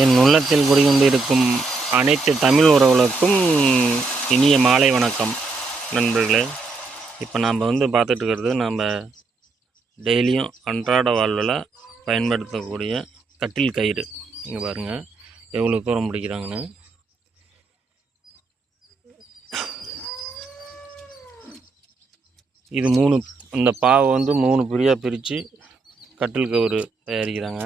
என் உள்ளத்தில் குடிகொண்டு இருக்கும் அனைத்து தமிழ் உறவுகளுக்கும் இனிய மாலை வணக்கம். நண்பர்களே இப்போ நாம் வந்து பார்த்துட்டு இருக்கிறது நம்ம டெய்லியும் அன்றாட வாழ்வில் பயன்படுத்தக்கூடிய கட்டில் கயிறு. இங்கே பாருங்கள் எவ்வளோ தூரம் பிடிக்கிறாங்கன்னு. இது மூணு இந்த பாவை வந்து மூணு பிரியாக பிரித்து கட்டில் கயிறு தயாரிக்கிறாங்க.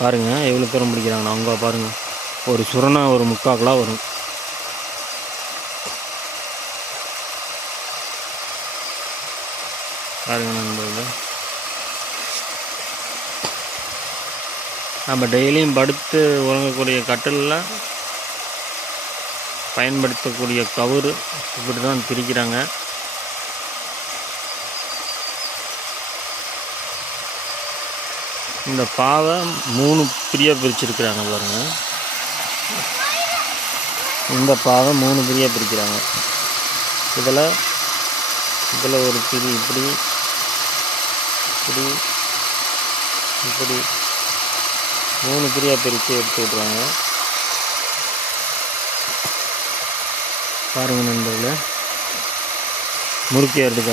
பாருங்கள் எவ்வளோ தூரம் பிடிக்கிறாங்கண்ணா அவங்க பாருங்கள் ஒரு சுரணா ஒரு முக்காக்கெலாம் வரும். பாருங்க நண்பர்களே. நம்ம டெய்லியும் படுத்து உறங்கக்கூடிய கட்டிலில் பயன்படுத்தக்கூடிய கவுரு இப்படி தான் பிரிக்கிறாங்க. இந்த பாவை மூணு பிரியாக பிரிச்சிருக்கிறாங்க பாருங்கள் இந்த பாவை மூணு பிரியாக பிரிக்கிறாங்க. இதில் இதில் ஒரு பிரி இப்படி இப்படி இப்படி மூணு பிரியாக பிரித்து எடுத்து விட்றாங்க. பாருங்க நண்பர்களே முறுக்கி ஏறதுக்கு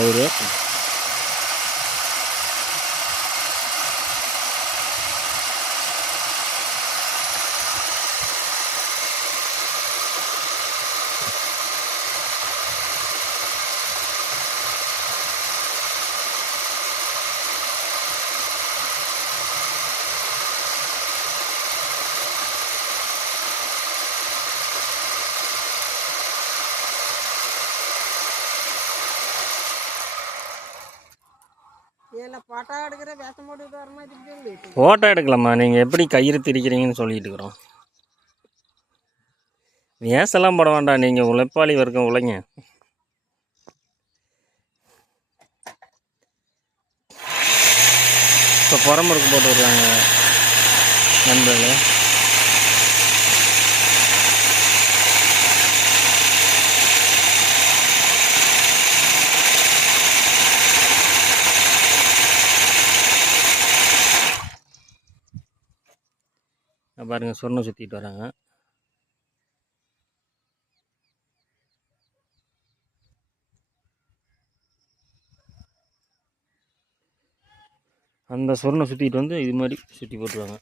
ஃபோட்டோ எடுக்கலாமா? நீங்கள் எப்படி கயிறு திரிக்கிறீங்கன்னு சொல்லிட்டு இருக்கிறோம். வேசெல்லாம் போட வேண்டாம். நீங்கள் உழைப்பாளி வர்க்கம் உழைங்க. இப்போ புறமுறுக்கு போட்டு விடுறாங்க நண்பர்களே. பாருங்கள் சொர்ணம் சுற்றிட்டு வராங்க. அந்த சொர்ணம் சுற்றிட்டு வந்து இது மாதிரி சுற்றி போட்டுருவாங்க.